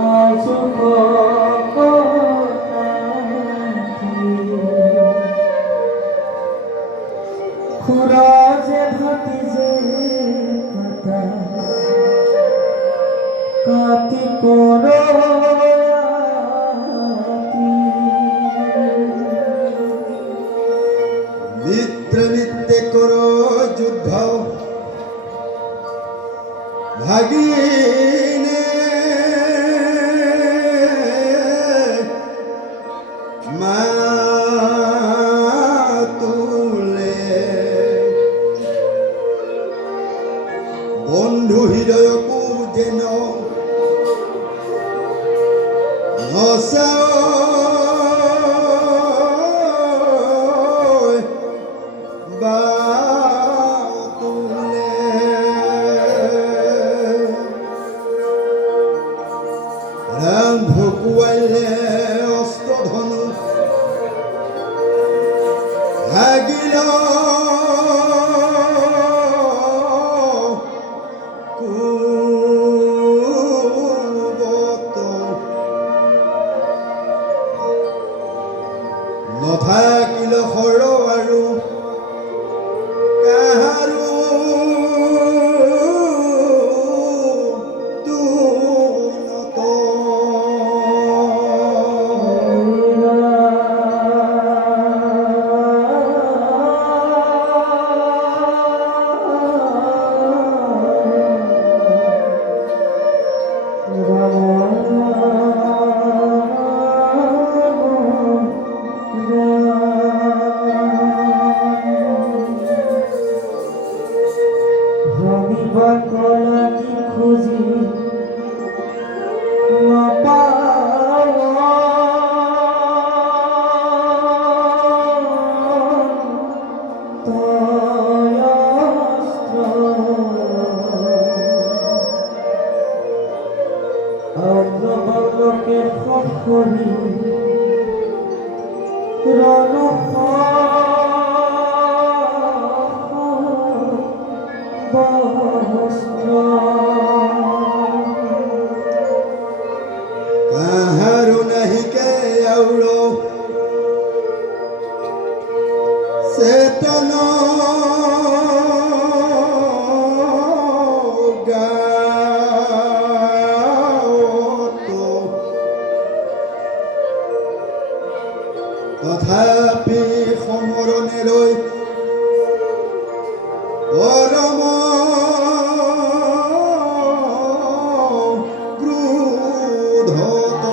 আজ খুড়া যে ভাতিজে কথা কাতি করো মিত্রে মিত্রে করো যুদ্ধ ভাগিনে মাতুলে বন্ধু হৃদয়কু যেন নচাও বাতুলে রাম ভকুয়াইলে অস্ত্র ধনু ভাগিল কুবত নথাকিল সৰ আৰু কাহাৰো তুনত ভাবিবা কলা কি খুঁজি নাপাও তয় অস্ত্ৰ অগ্ৰবল্লকে খৰি ৰণ কাহাৰো নাহিকে আউৰ চেতন গাঁৱত তথাপি সমৰণে ৰৈ পৰম ক্ৰোধত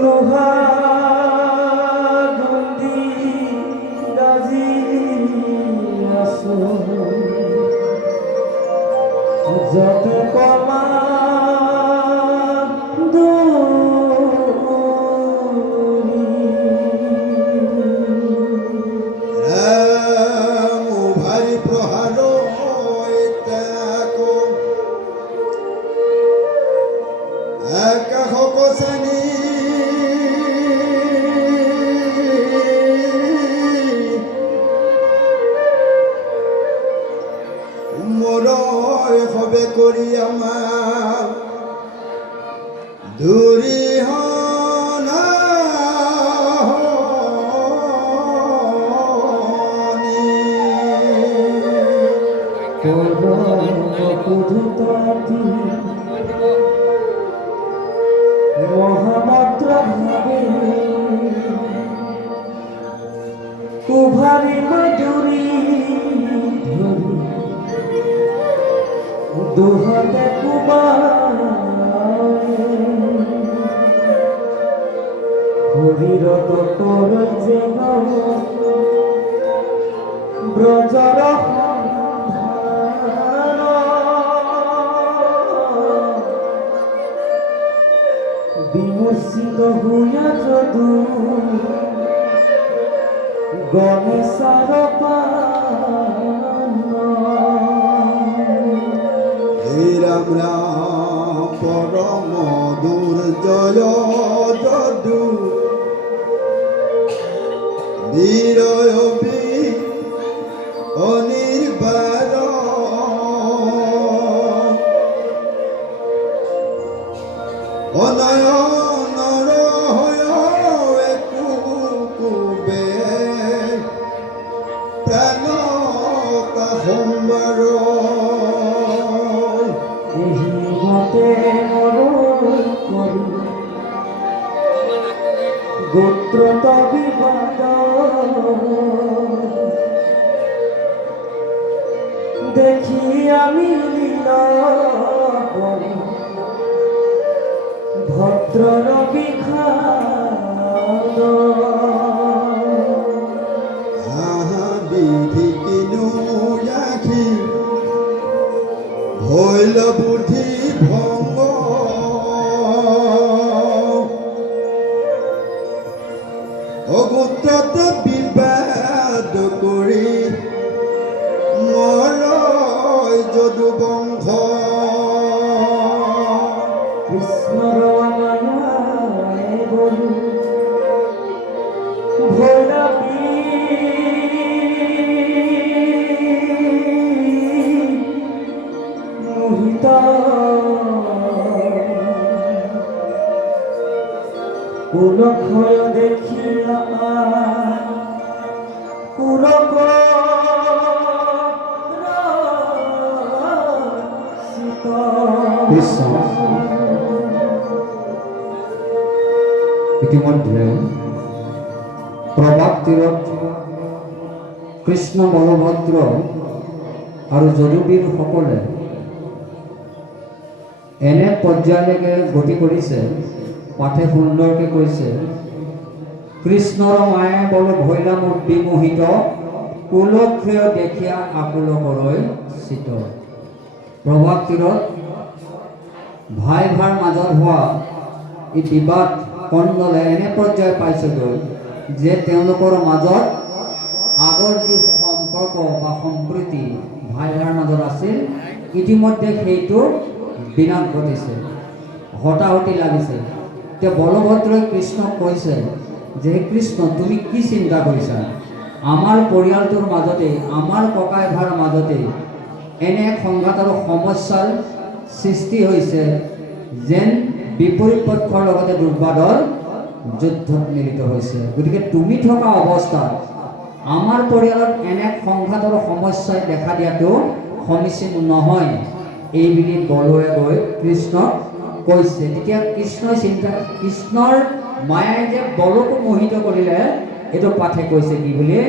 লোহা গন্দি ৰাজি আসো যত কমা ৰাম ভাৰি প্ৰহাৰ আকাশ কচানি মৰৈ সবে কৰি আমাৰ ধুতাতি মহামাত্র ভাবে কুভারি মধুরী ধরি দুহাতে কুমার হরিরত কর যেন ব্রজর বিমূর্ছিত হইয়া যদু গণেশার পান রাম রাম পরম দুর্জয় যদু নিরয়বি অনির্বাণ অনয়নর হয় কুকুবে প্রাণ কাহম্বৰ এই মতে মৰণ কৰি গোত্ৰ তবিবাদ দেখি আমি লীলা কৰি ভদ্ৰ ৰবি খাদ বিধি কিনু ৰাখি হইল বুদ্ধি ভঙ্গ অগোত্ৰত বিবাদ কৰি মৰয় যদু বংশ কৃষ্ণৰ মায়ায় বলু ভৈৰবী মোহিত কুলক্ষয় দেখিয়া কুলক কৃষ্ণ ইতিমধ্যে প্ৰভাৱ তীৰত কৃষ্ণ বলভদ্ৰ আৰু যদুবীৰসকলে এনে পৰ্যায়লৈকে গতি কৰিছে। পাঠে সুন্দৰকৈ কৈছে, কৃষ্ণৰ মায়ে বল ভৈলা বিমোহিত কুলক্ষয় দেখিয়া আকুল কৰৈ চিত। প্ৰভাৱ তীৰত ভাই ভাৰ মাজত হোৱা এই বিবাদ কণ্ডলে এনে পৰ্যায় পাইছেগৈ যে তেওঁলোকৰ মাজত আগৰ যি সম্পৰ্ক বা সম্প্ৰীতি ভাই ভাইৰ মাজত আছিল, ইতিমধ্যে সেইটো বিনাশ ঘটিছে, হতাহতি লাগিছে। এতিয়া বলভদ্ৰই কৃষ্ণক কৈছে যে কৃষ্ণ, তুমি কি চিন্তা কৰিছা? আমাৰ পৰিয়ালটোৰ মাজতে, আমাৰ ককাই ভাইৰ মাজতে এনে এক সংঘাত আৰু সমস্যাৰ সৃষ্টি হৈছে যেন বিপৰীত পক্ষৰ লগতে দুৰ্বাদৰ যুদ্ধত মিলিত হৈছে। গতিকে তুমি থকা অৱস্থাত আমাৰ পৰিয়ালত এনে সংঘাত আৰু সমস্যাই দেখা দিয়াটো সমীচীন নহয়, এই বুলি বলোৱে গৈ কৃষ্ণক কৈছে। তেতিয়া কৃষ্ণৰ মায়াই যে বলকো মোহিত কৰিলে, এইটো পাঠে কৈছে কি বুলি,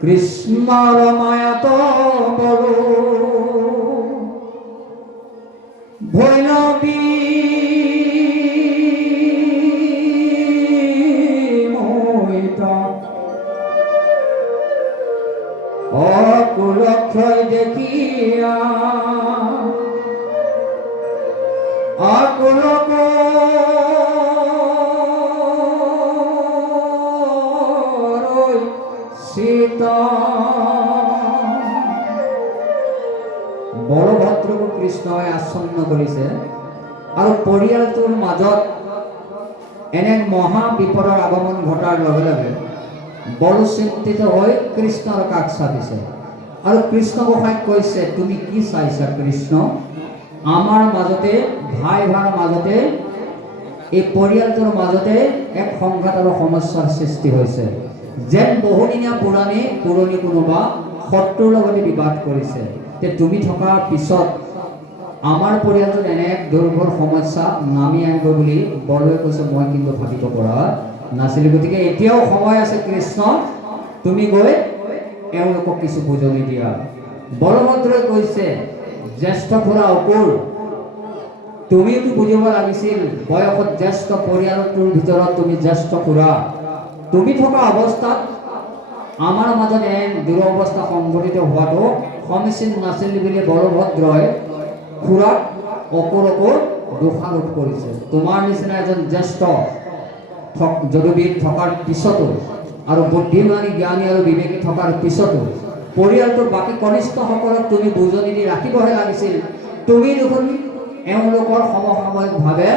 কৃষ্ণৰ মায়াত বলো ভৈৰৱী মোহিত অকুলক্ষয় দেখিয়া আকুল কৰৈ চিত। বলভদ্ৰকো কৃষ্ণই আচ্ছন্ন কৰিছে আৰু পৰিয়ালটোৰ মাজত এনে মহা বিপদৰ আগমন ঘটাৰ লগে লগে বল চিন্তিত হৈ কৃষ্ণৰ কাষ চাপিছে আৰু কৃষ্ণ গোসাঁইক কৈছে, তুমি কি চাইছা কৃষ্ণ? আমাৰ মাজতে, ভাই ভাইৰ মাজতে, এই পৰিয়ালটোৰ মাজতে এক সংঘাত আৰু সমস্যাৰ সৃষ্টি হৈছে, যেন বহুদিনীয়া পুৰণি কোনোবা শত্ৰুৰ লগতে বিবাদ কৰিছে। তে তুমি থকাৰ পিছত আমাৰ পৰিয়ালটোত এনে এক দুৰ্ঘৰ সমস্যা নামি আহিব বুলি বৰৱে কৈছে, মই কিন্তু ভাবিব পৰা নাছিলোঁ। গতিকে এতিয়াও সময় আছে কৃষ্ণ, তুমি গৈ এওঁলোকক কিছু বুজনি দিয়া। বলভদ্ৰই কৈছে, জ্যেষ্ঠ খুৰা অকুল, তুমিওতো বুজিব লাগিছিল, বয়সত জ্যেষ্ঠ, পৰিয়ালটোৰ ভিতৰত তুমি জ্যেষ্ঠ খুৰা, তুমি থকা অৱস্থাত আমাৰ মাজত এনে দুৰৱস্থা সংঘটিত হোৱাটো সমীচীন নাছিল বুলি বলভদ্ৰই খুৰাক অকুলকো দোষাৰোপ কৰিছে। তোমাৰ নিচিনা এজন জ্যেষ্ঠ যদুবীৰ থকাৰ পিছতো আৰু বুদ্ধিমানী জ্ঞানী আৰু বিবেকী থকাৰ পিছতো পৰিয়ালটোৰ বাকী কনিষ্ঠসকলক তুমি বুজনি দি ৰাখিবহে লাগিছিল, তুমি দেখোন এওঁলোকৰ সমসাময়িকভাৱে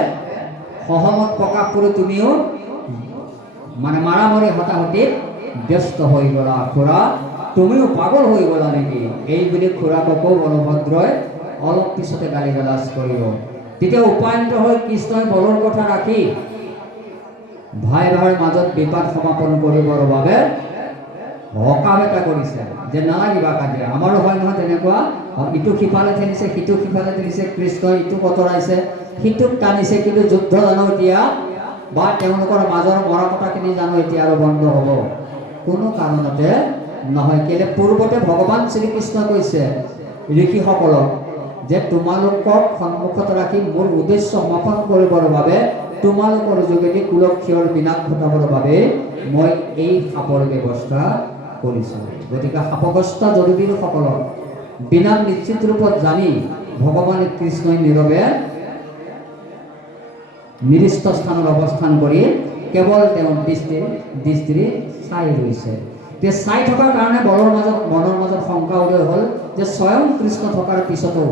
সহমত প্ৰকাশ কৰি তুমিও মানে মাৰামাৰি হতাহতিত ব্যস্ত হৈ গ'লা। খুৰা তুমিও পাগল হৈ গ'লা নেকি? এই বুলি খুৰাককো বলভদ্ৰই অলপ পিছতে গালি গালাজ কৰিব। তেতিয়া উপায়ন্ত হৈ কৃষ্ণই বলৰ কথা ৰাখি ভাই ভাইৰ মাজত বিবাদ সমাপন কৰিবৰ বাবে হকাম এটা কৰিছে যে নালাগিবা কাজিয়া, আমাৰো হয় নহয় তেনেকুৱা, ইটো সিফালে ঠেলিছে সিটো সিফালে ঠেলিছে, কৃষ্ণই ইটোক আঁতৰাইছে সিটোক টানিছে, কিন্তু যুদ্ধ জানো এতিয়া বা তেওঁলোকৰ মাজৰ মৰা কটাখিনি জানো এতিয়া আৰু বন্ধ হ'ব? কোনো কাৰণতে নহয়। কেলে পূৰ্বতে ভগৱান শ্ৰীকৃষ্ণ কৈছে ঋষিসকলক যে তোমালোকক সন্মুখত ৰাখি মোৰ উদ্দেশ্য সমাপন কৰিবৰ বাবে, তোমালোকৰ যোগেদি কুলক্ষীয়ৰ বিনাশ ঘটাবৰ বাবে মই এই সাপৰ ব্যৱস্থা কৰিছোঁ। গতিকে সাপগ্ৰস্ত জনবীৰসকলক বিনাশ নিশ্চিত ৰূপত জানি ভগৱান কৃষ্ণই নীৰৱে নিৰ্দিষ্ট স্থানত অৱস্থান কৰি কেৱল তেওঁৰ দৃষ্টি চাই ৰৈছে। তে চাই থকাৰ কাৰণে মনৰ মাজত শংকা উদয় হ'ল যে স্বয়ং কৃষ্ণ থকাৰ পিছতো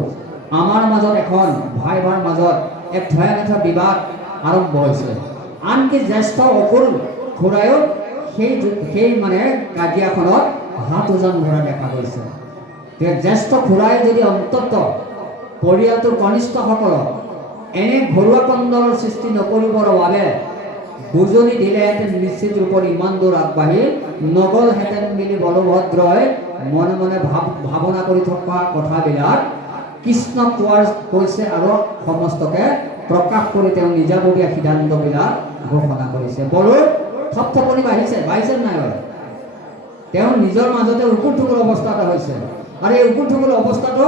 আমাৰ মাজত এখন ভাই ভাইৰ মাজত এক ভয়ানক বিবাদ আৰম্ভ হৈছে। আনকি জ্যেষ্ঠ অকুল খুৰায়ো সেই মানে কাজিয়াখনত হাত ওজন ধৰা দেখা গৈছে। জ্যেষ্ঠ খুৰাই যদি অন্তত পৰিয়ালটোৰ কনিষ্ঠসকলক এনে ঘৰুৱা কন্দলৰ সৃষ্টি নকৰিবৰ বাবে বুজনি দিলেহেঁতেন, নিশ্চিত ৰূপত ইমান দূৰ আগবাঢ়ি নগ'লহেঁতেন বুলি বলভদ্ৰই মনে মনে ভাৱনা কৰি থকা কথাবিলাক কৃষ্ণ কৈছে আৰু সমস্তকে প্ৰকাশ কৰি তেওঁ নিজাববীয়া সিদ্ধান্তবিলাক ঘোষণা কৰিছে। বলৰ থপথপনি বাঢ়িছে নাই বাৰু? তেওঁ নিজৰ মাজতে উকুল ঠুকুল অৱস্থা এটা হৈছে, আৰু এই উকুল ঠুকুল অৱস্থাটো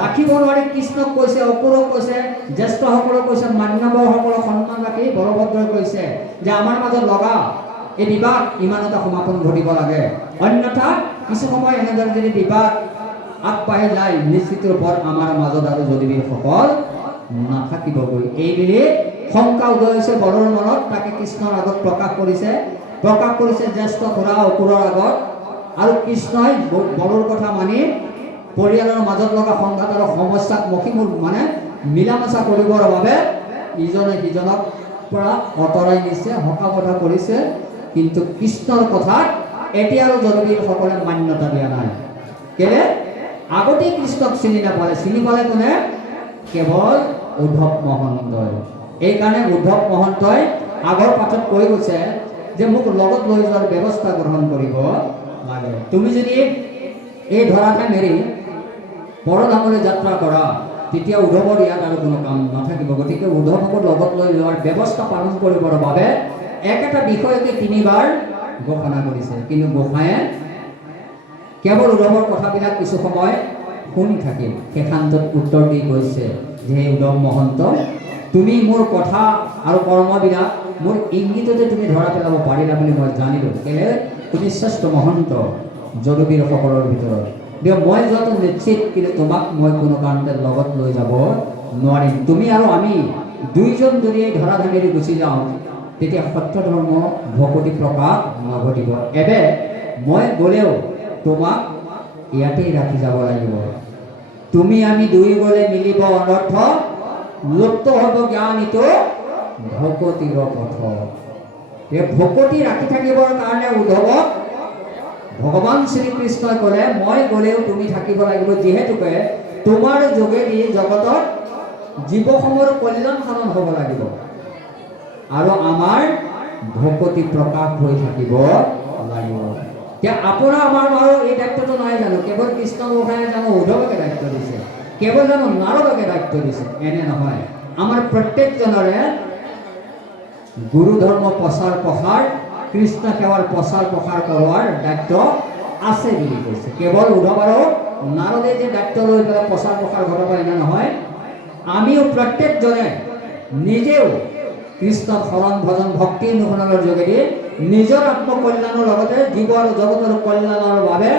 ৰাখিব নোৱাৰি কৃষ্ণক কৈছে, অকুৰক কৈছে, জ্যেষ্ঠসকলক কৈছে, মান্যবৰসকলক সন্মান ৰাখি বলভদ্ৰই কৈছে যে আমাৰ মাজত লগা এই বিবাদ ইমানতে সমাপন ঘটিব লাগে, অন্যথা কিছু সময় এনেদৰে যদি বিবাদ আগবাঢ়ি যায় নিশ্চিত ৰূপত আমাৰ মাজত আৰু জনবীৰসকল নাথাকিবগৈ। এইবুলি শংকা উদয় হৈছে বলৰ মনত, তাকে কৃষ্ণৰ আগত প্ৰকাশ কৰিছে জ্যেষ্ঠ খুৰা অকুৰৰ আগত। আৰু কৃষ্ণই বলৰ কথা মানি পৰিয়ালৰ মাজত লগা সংঘাত আৰু সমস্যাক মানে মিলামেচা কৰিবৰ বাবে ইজনে সিজনক পৰা আঁতৰাই নিছে, হকা কথা কৰিছে। কিন্তু কৃষ্ণৰ কথাত এতিয়া আৰু জনবীৰসকলে মান্যতা দিয়া নাই। কেলে? আগতেই কৃষ্ণক চিনি পালে কোনে? কেৱল উদ্ধৱ মহন্তই। এইকাৰণে উদ্ধৱ মহন্তই আগৰ পাঠত কৈ গৈছে যে মোক লগত লৈ যোৱাৰ ব্যৱস্থা গ্ৰহণ কৰিব লাগে। তুমি যদি এই ধৰাঠাই মেৰি পৰধামলৈ যাত্ৰা কৰা তেতিয়া উদ্ধৱৰ ইয়াত আৰু কোনো কাম নাথাকিব। গতিকে উদ্ধৱক লগত লৈ যোৱাৰ ব্যৱস্থা পালন কৰিবৰ বাবে একেটা বিষয়কে 3বাৰ ঘোষণা কৰিছে। কিন্তু গোসাঁয়ে কেৱল উদ্ধৱৰ কথাবিলাক কিছু সময় শুনি থাকিল, শেষান্তত উত্তৰ দি কৈছে যে হে উদ্ধৱ মহন্ত, তুমি মোৰ কথা আৰু কৰ্মবিলাক মোৰ ইংগিততে তুমি ধৰা পেলাব পাৰিলা বুলি মই জানিলোঁ। সেয়ে তুমি শ্ৰেষ্ঠ মহন্ত জনবীৰসকলৰ ভিতৰত। মই যোৱাটো নিশ্চিত, কিন্তু তোমাক মই কোনো কাৰণতে লগত লৈ যাব নোৱাৰিম। তুমি আৰু আমি দুইজন যদি এই ধৰাধামেৰে গুচি যাওঁ তেতিয়া সত্য ধৰ্ম ভকতি প্ৰকাশ নঘটিব। এবে মই গ'লেও তোমাক ইয়াতেই ৰাখি যাব লাগিব। তুমি আমি দুই গ'লে মিলিব অনৰ্থ, লুপ্ত হ'ব জ্ঞানীত ভকতিৰ পথ। এই ভকতি ৰাখি থাকিবৰ কাৰণে উদ্ধৱক ভগৱান শ্ৰীকৃষ্ণই ক'লে মই গ'লেও তুমি থাকিব লাগিব, যিহেতুকে তোমাৰ যোগেদি জগতত জীৱসমূহৰ কল্যাণ সাধন হ'ব লাগিব আৰু আমাৰ ভকতি প্ৰকাশ হৈ থাকিব লাগিব। এতিয়া আপোনাৰ আমাৰ বাৰু এই দায়িত্বটো নাই জানো? কেৱল কৃষ্ণ গোসাঁয়ে জানো উদ্ধৱকে দায়িত্ব দিছে? কেৱল জানো নাৰদকে দায়িত্ব দিছে? এনে নহয়। আমাৰ প্ৰত্যেকজনৰে গুৰু ধৰ্ম প্ৰসাৰ কৃষ্ণ সেৱাৰ প্ৰসাৰ কৰোৱাৰ দায়িত্ব আছে বুলি কৈছে। কেৱল উদ্ধৱ আৰু নাৰদে যে দায়িত্ব লৈ পেলাই প্ৰসাৰ ঘটাব এনে নহয়। আমিও প্ৰত্যেকজনে নিজেও কৃষ্ণক শৰণ ভজন ভক্তি অনুসৰণৰ যোগেদি নিজৰ আত্মকল্যাণৰ লগতে জীৱ আৰু জগতৰ কল্যাণৰ বাবে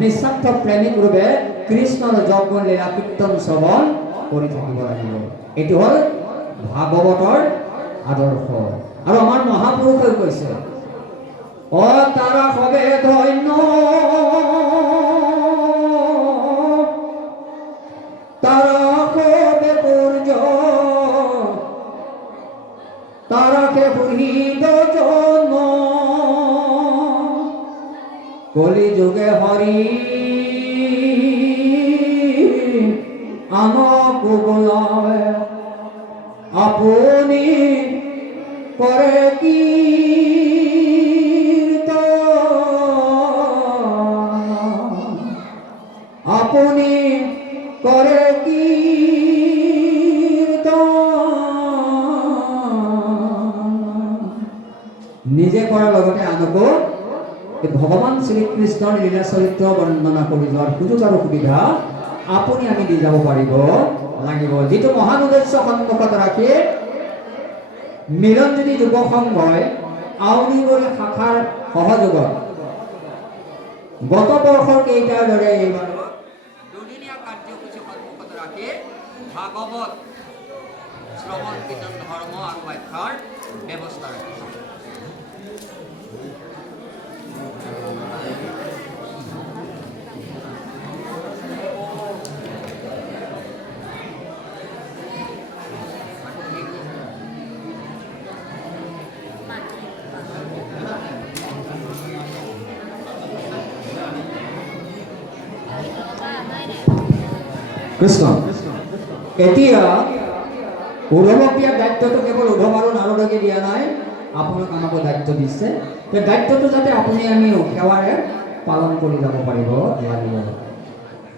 নিস্বাৰ্থ প্ৰেমিক ৰূপে কৃষ্ণৰ যজ্ঞ লীলা কীৰ্তন শ্ৰৱণ কৰি থাকিব লাগিব। এইটো হ'ল ভাগৱতৰ আদৰ্শ। আৰু আমাৰ মহাপুৰুষে কৈছে অ তাৰা হবে ধন্য তাৰা সুহৃদ জন কলি যুগে হৰি আনক বোলায় আপুনি কৰে কীৰ্তন আপুনি কৰে নিজে কৰাৰ লগতে আনকো ভগৱান শ্ৰীকৃষ্ণৰ লীলা চৰিত্ৰ বৰ্ণনা কৰি যোৱাৰ সুযোগ আৰু সুবিধা আপুনি আমি দি যাব পাৰিব লাগিব। যিটো মহান উদ্দেশ্য সন্মুখত ৰাখি মিলনজুলি যুৱ সংঘই আউনিবৰী শাখাৰ সহযোগত গত বৰ্ষৰ কেইটাৰ দৰে এইবাৰ দুদিনীয়া কাৰ্যসূচী সন্মুখত ৰাখি ভাগৱত শ্ৰৱণ কীৰ্তন ধৰ্ম আৰু ব্যাখ্যাৰ ব্যৱস্থা ৰাখিছে। কৃষ্ণ এতিয়া উদ্ধৱক দিয়া দায়িত্বটো কেৱল উদ্ধৱ আৰু নাৰদকে দিয়া নাই, আপোনাক আমাকো দায়িত্ব দিছে। সেই দায়িত্বটো যাতে আপুনি আমি সেৱাৰে পালন কৰি যাব পাৰিব লাগিব।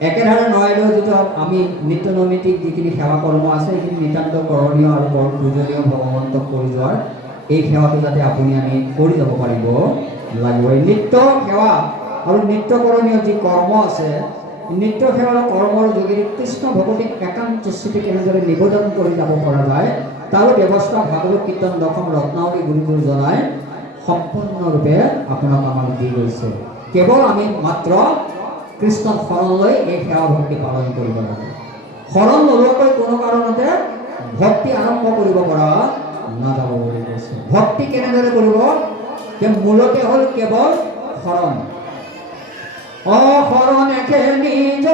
একেধাৰে নোৱাৰিলেও যিটো আমি নিত্য নৈমিত্তিক যিখিনি সেৱা কৰ্ম আছে সেইখিনি নিতান্ত কৰণীয় আৰু বৰ পূজনীয় ভগৱন্তক কৰি যোৱাৰ এই সেৱাটো যাতে আপুনি আমি কৰি যাব পাৰিব লাগিব। এই নিত্য সেৱা আৰু নিত্যকৰণীয় যি কৰ্ম আছে নিত্য সেৱাৰ কৰ্মৰ যোগেদি কৃষ্ণ ভগৱতীক একান্ত স্থিতি কেনেদৰে নিবেদন কৰি যাব পৰা যায় তাৰ ব্যৱস্থা ভাগৱত কীৰ্তন দশম ৰত্নাৱলী গুৰুবোৰ জনাই সম্পূৰ্ণৰূপে আপোনাক আমাক দি গৈছে। কেৱল আমি মাত্ৰ কৃষ্ণক শৰণ লৈ এই সেৱা ভক্তি পালন কৰিব লাগে। শৰণ নোলোৱাকৈ কোনো কাৰণতে ভক্তি আৰম্ভ কৰিব পৰা নাযাব বুলি কৈছে। ভক্তি কেনেদৰে কৰিব? যে মূলতে হ'ল কেৱল শৰণ। অশৰণ একে নিজ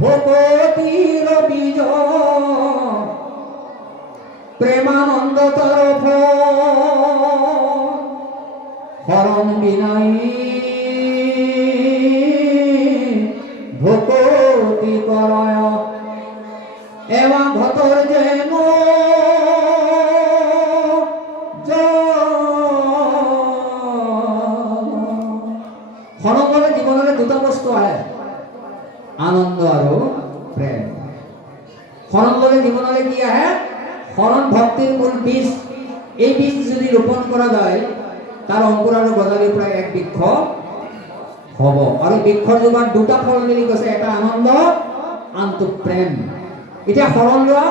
ভকতিৰ বীজ প্ৰেমানন্দ তৰফ শৰণ বিনাই ভকতি কৰায় এৱা ঘটৰ যেন শৰণলৈ জীৱনলৈ দুটা বস্তু আহে, আনন্দ আৰু প্ৰেম। শৰণলৈ জীৱনলৈ কি আহে? শৰণ ভক্তিৰ মূল বীজ। এই বীজ যদি ৰোপণ কৰা যায় তাৰ অংকুৰ আৰু গজালিৰ পৰা এক বৃক্ষ হ'ব। আৰু বৃক্ষৰ যোগান দুটা ফল মিলি গৈছে, এটা আনন্দ আনটো প্ৰেম। এতিয়া শৰণ লোৱা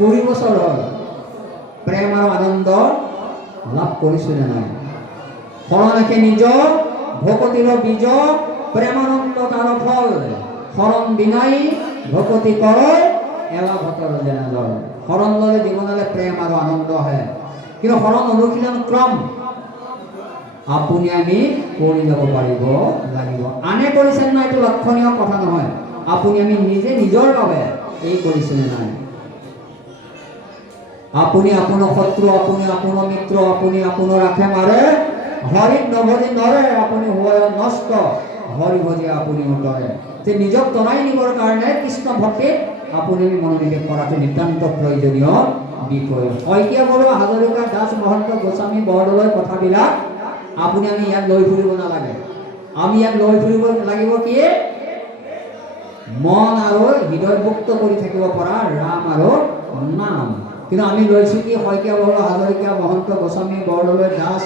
20 বছৰ হ'ল, প্ৰেম আৰু আনন্দ লাভ কৰিছোঁ নে নাই? শৰণ একে নিজ ভকতিৰ বীজ প্ৰেমানন্দ তাৰ ফল শৰণ বিনাই ভকতি কৰয় এৱা ভটৰ যেন জল। শৰণ ল'লে জীৱনলৈ প্ৰেম আৰু আনন্দ আহে। কিন্তু শৰণ অনুশীলন ক্ৰম আপুনি আমি কৰি যাব পাৰিব লাগিব। আনে কৰিছে নাই এইটো লক্ষণীয় কথা নহয়, আপুনি আমি নিজে নিজৰ বাবে এই কৰিছেনে নাই। আপুনি আপোনাৰ শত্ৰু, আপুনি আপোনাৰ মিত্ৰ, আপুনি আপোনাৰ ৰাখে মাৰে হৰিক নভজি নৰে, আপুনি হয় নষ্ট হৰি ভজি আপুনি উতৰে। যে নিজক তৰাই নিবৰ কাৰণে কৃষ্ণ ভক্তিত আপুনি মনোনিৱেশ কৰাটো নিতান্ত প্ৰয়োজনীয় বিষয়। শইকীয়া বৰুৱা, হাজৰিকা, দাস, মহন্ত, গোস্বামী, বৰদলৈ কথাবিলাক আপুনি আমি ইয়াত লৈ ফুৰিব নালাগে। আমি ইয়াত লৈ ফুৰিব লাগিব কি? মন আৰু হৃদয়মুক্ত কৰি থাকিব পৰা ৰাম আৰু নাম। কিন্তু আমি লৈছোঁ কি? শইকীয়া বৰুৱা, হাজৰিকা, মহন্ত, গোস্বামী, বৰদলৈ, দাস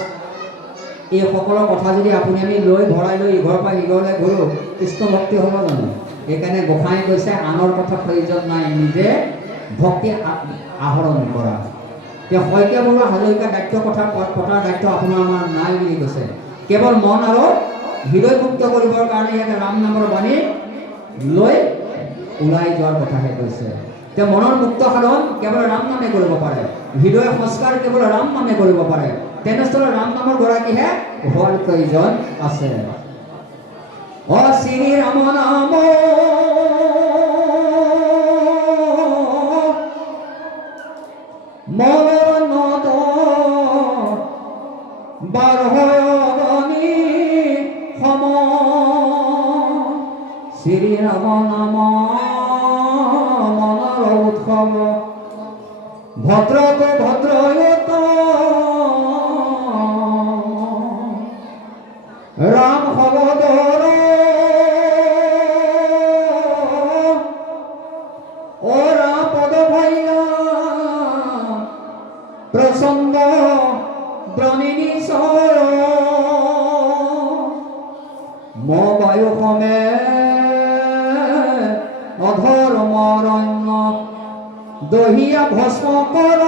এই সকলো কথা যদি আপুনি আমি লৈ ভৰাই লৈ ইঘৰৰ পৰা সিঘৰলৈ ঘূৰোঁ, কৃষ্ণ ভক্তি হ'ব জানো? সেইকাৰণে গোসাঁই কৈছে আনৰ কথা প্ৰয়োজন নাই, নিজে ভক্তি আহৰণ কৰা। এতিয়া শইকীয়া বৰুৱা, হাজৰিকা দায়িত্ব কথা পতাৰ দায়িত্ব আপোনাৰ আমাৰ নাই বুলি কৈছে। কেৱল মন আৰু হৃদয়মুক্ত কৰিবৰ কাৰণে ইয়াতে ৰাম নামৰ বাণী লৈ ওলাই যোৱাৰ কথাহে কৈছে। এতিয়া মনৰ মুক্ত সাধন কেৱল ৰাম নামে কৰিব পাৰে, হৃদয় সংস্কাৰ কেৱল ৰাম নামে কৰিব পাৰে। তেনেস্থলত ৰাম নামৰ গৰাকীহে হোৱাৰ প্ৰয়োজন আছে। অ শ্ৰী ৰাম নাম শ্ৰীৰাম নাম মনৰ উৎসৱ ভদ্ৰত ভদ্ৰয়ত ৰাম সবদৰ ওৰা পদ ভাইয়া প্ৰসন্ন ব্ৰণিনী সৰ মবায়ু সমে অধৰ মৰণ্য দহিয়া ভস্ম কৰ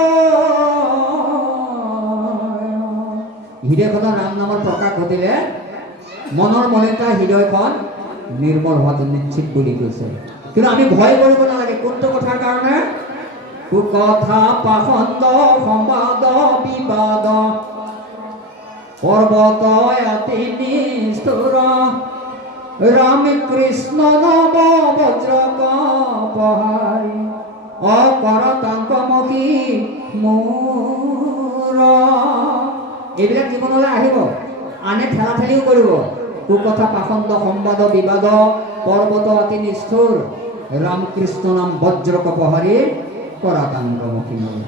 হৃদয়খনৰ ৰাম নামৰ প্ৰকাশ ঘটিলে মনৰ মলিনতা হৃদয়খন নিৰ্মল হোৱাটো নিশ্চিত বুলি কৈছে। কিন্তু আমি ভয় কৰিব নালাগে কোনটো কথাৰ কাৰণে কুকথা পাখণ্ড সম্বাদ বিবাদ পৰ্বত অতি নিষ্ঠুৰ ৰাম কৃষ্ণ নৱ বজ্ৰক পহাৰি অকৰতাংকমুখী মোৰ এইবিলাক জীৱনলৈ আহিব, আনে ঠেলা ঠেলিও কৰিব। কুকথা পাখণ্ড সম্বাদ বিবাদ পৰ্বত অতি নিষ্ঠুৰ ৰামকৃষ্ণ নাম বজ্ৰক পহাৰি কৰাকাংকমুখী মোৰ।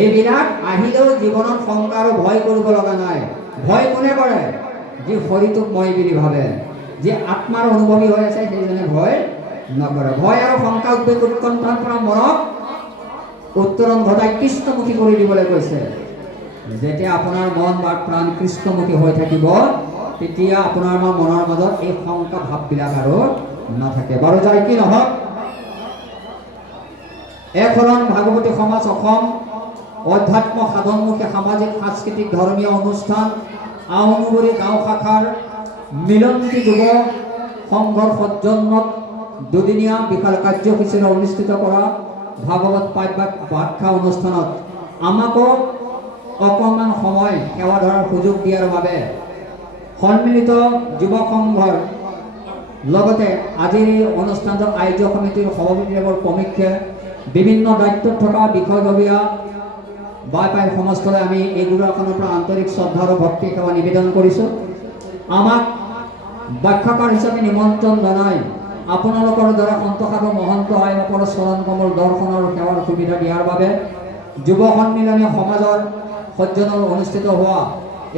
এইবিলাক আহিলেও জীৱনত শংকা আৰু ভয় কৰিব লগা নাই। ভয় কোনে কৰে? যি শৰীৰটোক মই বুলি ভাবে, যি আত্মাৰ অনুভৱী হৈ আছে সেইজনে ভয় নকৰে। ভয় আৰু শংকা উদ্বেগ উৎকণ্ঠাৰ পৰা মনক উত্তৰণ ঘটাই কৃষ্ণমুখী কৰি দিবলৈ কৈছে। যেতিয়া আপোনাৰ মন বা প্ৰাণ কৃষ্ণমুখী হৈ থাকিব তেতিয়া আপোনাৰ মনৰ মাজত এই শংকা ভাৱবিলাক আৰু নাথাকে। বাৰু যাই কি নহওক, একশৰণ ভাগৱতী সমাজ অসম অধ্যাত্ম সাধনমুখী সামাজিক সাংস্কৃতিক ধৰ্মীয় অনুষ্ঠান আউনুগুৰি গাঁও শাখাৰ মিলন্তি যুৱ সংঘৰ সৌজন্যত দুদিনীয়া বিশাল কাৰ্যসূচীৰে অনুষ্ঠিত কৰা ভাগৱত ব্যাখ্যা অনুষ্ঠানত আমাকো অকণমান সময় সেৱা ধৰাৰ সুযোগ দিয়াৰ বাবে সন্মিলিত যুৱ সংঘৰ লগতে আজিৰ এই অনুষ্ঠানটোৰ আয়োজক সমিতিৰ সভাপতিদেৱৰ প্ৰমুখ্যে বিভিন্ন দায়িত্বত থকা বিষয়ববীয়া বাই সমস্তলৈ আমি এই গুৰুসকলৰ পৰা আন্তৰিক শ্ৰদ্ধা আৰু ভক্তি সেৱা নিবেদন কৰিছোঁ। আমাক ব্যাখ্যাকাৰ হিচাপে নিমন্ত্ৰণ জনাই আপোনালোকৰ দ্বাৰা সন্তসাধু মহন্ত আইনকৰ চৰণ কমল দৰ্শনৰ সেৱাৰ সুবিধা দিয়াৰ বাবে যুৱ সন্মিলনী সমাজৰ সজ্জনত অনুষ্ঠিত হোৱা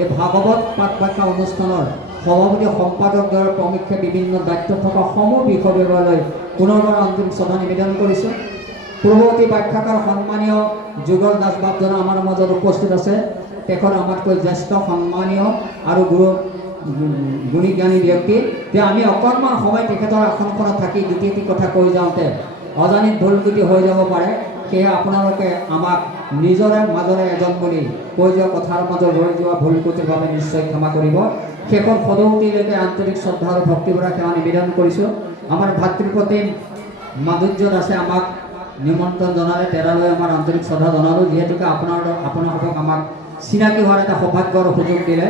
এই ভাগৱত পাঠ ব্যাখ্যা অনুষ্ঠানৰ সভাপতি সম্পাদকদ্বয়ৰ প্ৰমুখ্যে বিভিন্ন দায়িত্বত থকা সমূহ বিষয়ববীয়ালৈ পুনৰবাৰ আন্তৰিক শ্ৰদ্ধা নিবেদন কৰিছোঁ। পূৰ্বৱৰ্তী ব্যাখ্যাকাৰ সন্মানীয় যুগল দাস বাপজনা আমাৰ মাজত উপস্থিত আছে। তেখেত আমাতকৈ জ্যেষ্ঠ সন্মানীয় আৰু গুণী জ্ঞানী ব্যক্তি। তেওঁ আমি অকণমান সময় তেখেতৰ আসনখনত থাকি দুটি এটি কথা কৈ যাওঁতে অজানিত ভুল ত্ৰুটি হৈ যাব পাৰে, সেয়ে আপোনালোকে আমাক নিজৰে মাজৰে এজন বুলি কৈ যোৱা কথাৰ মাজত ৰৈ যোৱা ভুল ত্ৰুটিৰ বাবে নিশ্চয় ক্ষমা কৰিব। শেষত সদৌতিলৈকে আন্তৰিক শ্ৰদ্ধা আৰু ভক্তিভৰা সেৱা নিবেদন কৰিছোঁ। আমাৰ ভাতৃপ্ৰতিম মাধুৰ্য দাসে আমাক নিমন্ত্ৰণ জনালে, তেৰালৈ আমাৰ আন্তৰিক শ্ৰদ্ধা জনালোঁ। যিহেতুকে আপোনালোকক আমাক চিনাকি হোৱাৰ এটা সৌভাগ্য আৰু সুযোগ দিলে,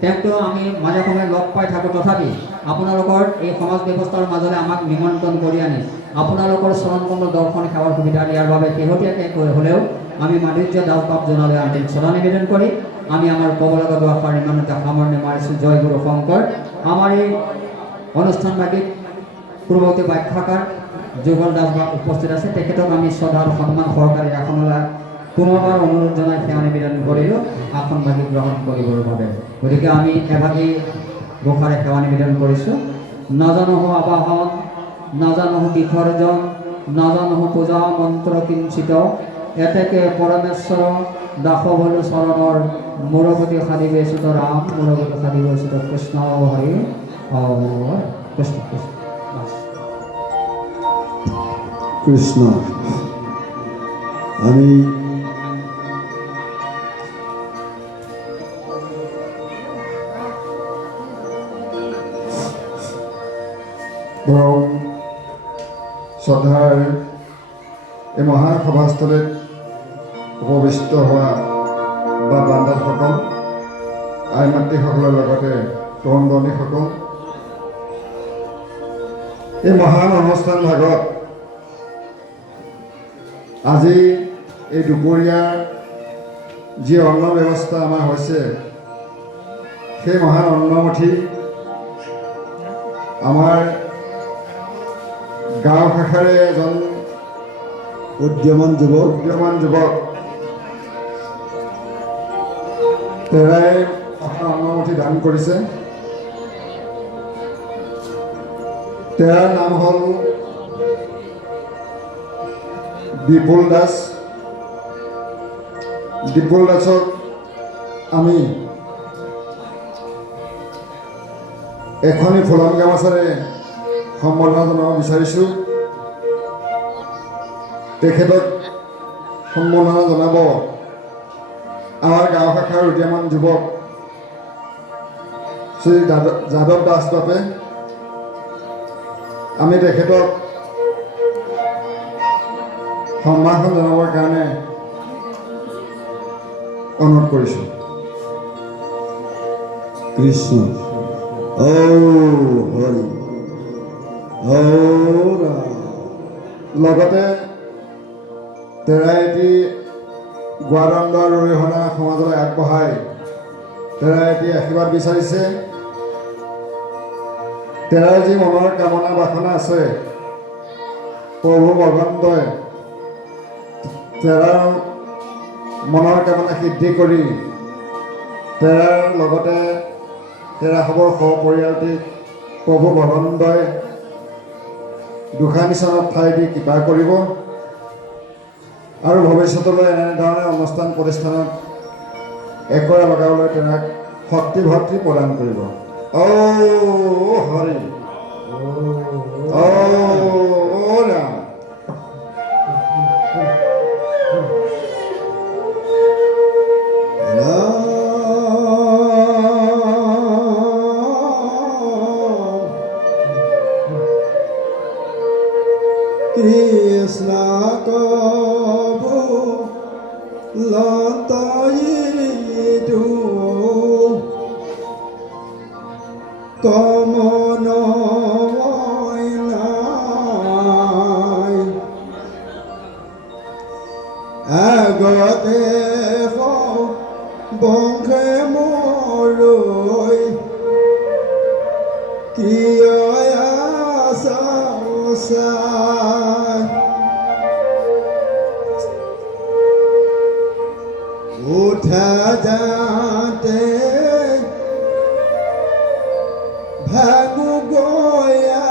তেওঁকতো আমি মাজে সময়ে লগ পাই থাকোঁ, তথাপি আপোনালোকৰ এই সমাজ ব্যৱস্থাৰ মাজলৈ আমাক নিমন্ত্ৰণ কৰি আনি আপোনালোকৰ চৰণ কমল দৰ্শন সেৱাৰ সুবিধা দিয়াৰ বাবে শেহতীয়াকৈ হ'লেও আমি মাধুৰ্য দাস বাপজনালৈ আন্তৰিক শ্ৰদ্ধা নিবেদন কৰি আমি আমাৰ ক'ব লগা দুআষাৰ ইমানতে সামৰণি মাৰিছোঁ। জয় গুৰু শংকৰ। আমাৰ এই অনুষ্ঠানবাদীত পূৰ্বৱৰ্তী ব্যাখ্যাকাৰ যুগল দাস বাপ উপস্থিত আছে, তেখেতক আমি শ্ৰদ্ধা আৰু সন্মান সহকাৰে আসনলৈ পুনৰবাৰ অনুৰোধ জনাই সেৱা নিবেদন কৰিলোঁ আসনভাগী গ্ৰহণ কৰিবৰ বাবে। গতিকে আমি এভাগী গোসাৰে সেৱা নিবেদন কৰিছোঁ। নাজানো আবাহন, নাজানো বিসৰ্জন, নাজানো পূজা মন্ত্ৰ কিঞ্চিত, এতেকে পৰমেশ্বৰ দাসবল চৰণৰ মূৰগতি সাধিবে চুত ৰাম, মূৰগতি সাধিবে চুত কৃষ্ণ হৰি কৃষ্ণ কৃষ্ণ কৃষ্ণ। আমি পৰম শ্ৰদ্ধাৰ এই মহান সভাস্থলীত উপবিষ্ট হোৱা বা বান্দাসকল, আই মাতৃসকলৰ লগতে তৰুণ বন্ধুসকল, এই মহান অনুষ্ঠান ভাগত আজি এই দুপৰীয়াৰ যি অন্ন ব্যৱস্থা আমাৰ হৈছে, সেই মহান অন্নমুঠি আমাৰ গাঁও শাখাৰে এজন উদীয়মান যুৱক তেৰাই অংগমুঠি দান কৰিছে। তেৰাৰ নাম হ'ল বিপুল দাস। বিপুল দাসক আমি এখনি ফুলন গামোচাৰে সম্বৰ্ধনা জনাব বিচাৰিছোঁ। তেখেতক সম্বৰ্ধনা জনাব আমাৰ গাঁও শাখাৰ উদীয়মান যুৱক শ্ৰী যাদৱ দাস বাপে। আমি তেখেতক সম্ভাষণ জনাবৰ কাৰণে অনুৰোধ কৰিছোঁ। কৃষ্ণ হৰি লগতে তেৰাই এটি গোৱাদণ্ড আৰু অৰিহণা সমাজলৈ আগবঢ়াই তেৰাই এটি আশীৰ্বাদ বিচাৰিছে। তেৰাৰ যি মনৰ কামনা বাসনা আছে, প্ৰভু ভগৱন্তই তেৰাৰ মনৰ কামনা সিদ্ধি কৰি তেৰাৰ লগতে তেৰাসৱৰ সপৰিয়ালটিক প্ৰভু ভগৱন্তই দুখানিচনত ঠাই দি কৃপা কৰিব আৰু ভৱিষ্যতলৈ এনেধৰণে অনুষ্ঠান প্ৰতিষ্ঠানত একৰা লগাবলৈ তেৰাক শক্তি ভক্তি প্ৰদান কৰিব। হৰি ৰাম। কৃষ্ণ কবু লতইটো কমন নাই আগতে বংশে মৰৈ কিয় উঠা যাতে ভাগু গয়া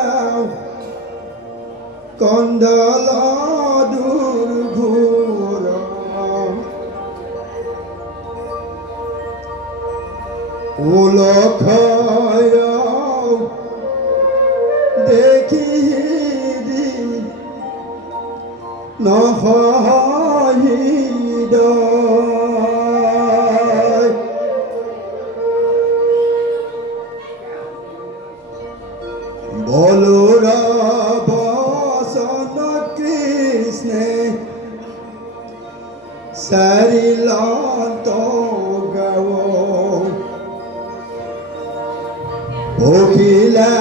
কন্দল দুৰ্ভুৰ উলখয় দেখি নহহিদ বলুৰ বচন কৃষ্ণে চাৰিলত গাৱ পখিলা